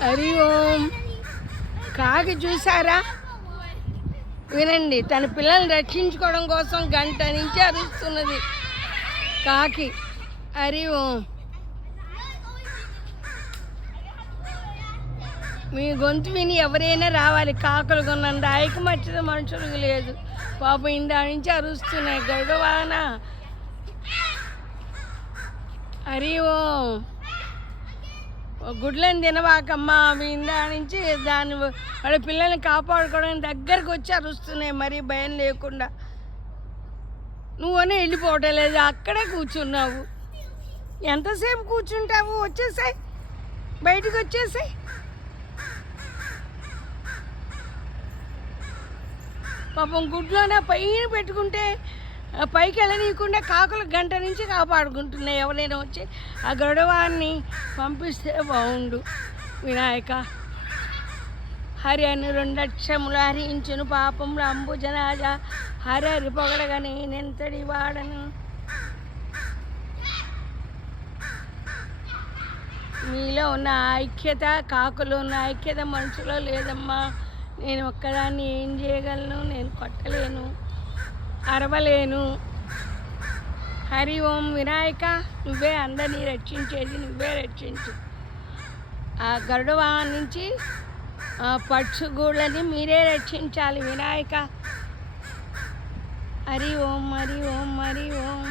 హరి ఓం. కాకి చూసారా? వినండి, తన పిల్లల్ని రక్షించుకోవడం కోసం గంట నుంచి అరుస్తున్నది కాకి. హరి ఓం. మీ గొంతు విని ఎవరైనా రావాలి. కాకులు కొన్నంత ఐకమత్యత మనుషులకు లేదు. పాపం ఇందా నుంచి అరుస్తున్నాయి. గరుడవాహన హరి ఓం. గుడ్లను తినవాకమ్మా. అవి ఇందా నుంచి దాని వాళ్ళ పిల్లల్ని కాపాడుకోవడానికి దగ్గరకు వచ్చి అరుస్తున్నాయి, మరీ భయం లేకుండా. నువ్వనే వెళ్ళిపోవటం లేదు, అక్కడే కూర్చున్నావు. ఎంతసేపు కూర్చుంటావు? వచ్చేసాయి, బయటకు వచ్చేసాయి. పాపం గుడ్లోనే పైన పెట్టుకుంటే పైకి వెళ్ళనీయకుండా కాకులు గంట నుంచి కాపాడుకుంటున్నాయి. ఎవరైనా వచ్చి ఆ గొడవాన్ని పంపిస్తే బాగుండు. వినాయక హరి అని 2 అక్షములు హరించును పాపములు అంబుజనాజ. హరి హరి పొగడగా నేనెంతటి వాడను. మీలో ఉన్న ఐక్యత, కాకులో ఉన్న ఐక్యత మనుషులో లేదమ్మా. నేను ఒక్కదాన్ని ఏం చేయగలను? నేను కొట్టలేను, అరవలేను. హరి ఓం. వినాయక నువ్వే అందరినీ రక్షించేది, నువ్వే రక్షించు. ఆ గరుడవాహనం నుంచి పక్షుగూళ్ళని మీరే రక్షించాలి వినాయక. హరి ఓం, హరి ఓం, హరి ఓం.